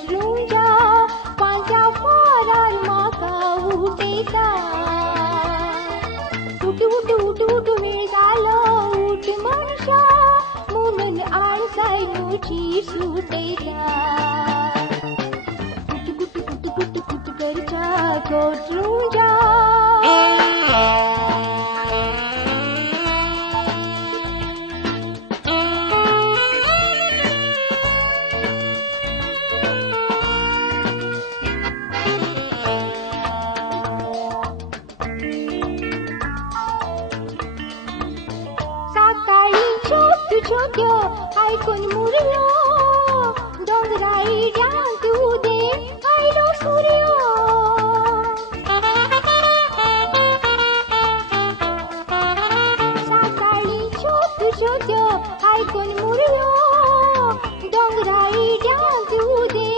कोटरुंजा पांचा फारार माका उठेता उठ उठ उठ उठ वेळ झालो उठ मनशा म्हणून आळसाय नुची सुटेता कुट कुट कुट कुट कुट करचा कोटरुंजा छोट्यो ऐकून मुरयो डोंगराई डांग उदे आयलो सूर्यो सकाळी छोट्यो ऐकून मुरयो डोंगराई डांग उदे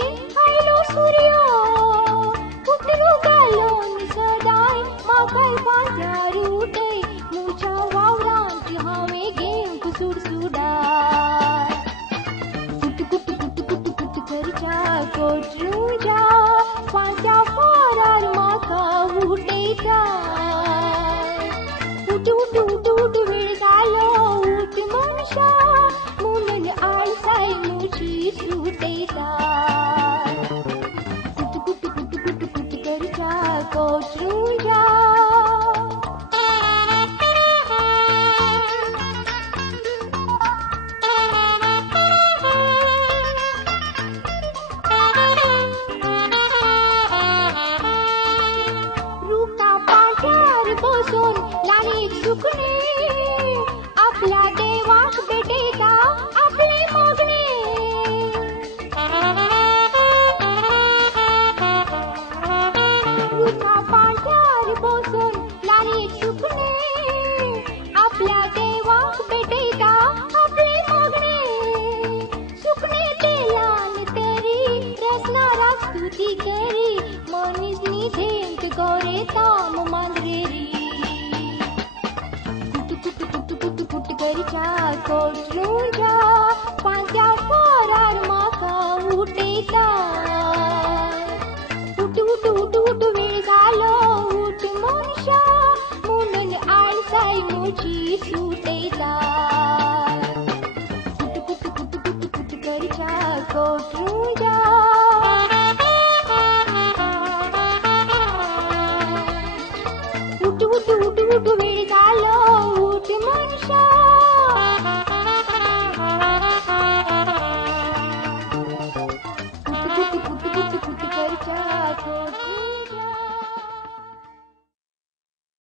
आयलो सूर्यो उठरू घालून सदाय म्हाकाय पांचार उठे मुच्या वावरांत हांवें गेम सुडसुडाय कुट कुट कुट कुट कुट करचा कोटरुंजा पांचा फारार म्हाका उठयता उठ उठ उठ उठ वेळ जालो उठ मनशा म्हणून आळसाय मुची सुटयता कुट कुट कुट कुट कुट करचा कोटरुंजा बसून लानीत सुकणे आपल्या देवाक भेटयता आपले मागणे रुखा पांठ्यार बसून लानीत सुकणे आपल्या देवाक भेटयता आपले मागणे सुकणे तेलान तरी रसनाराक स्तुती करी मनीस निधेंत गौरे ताम मांद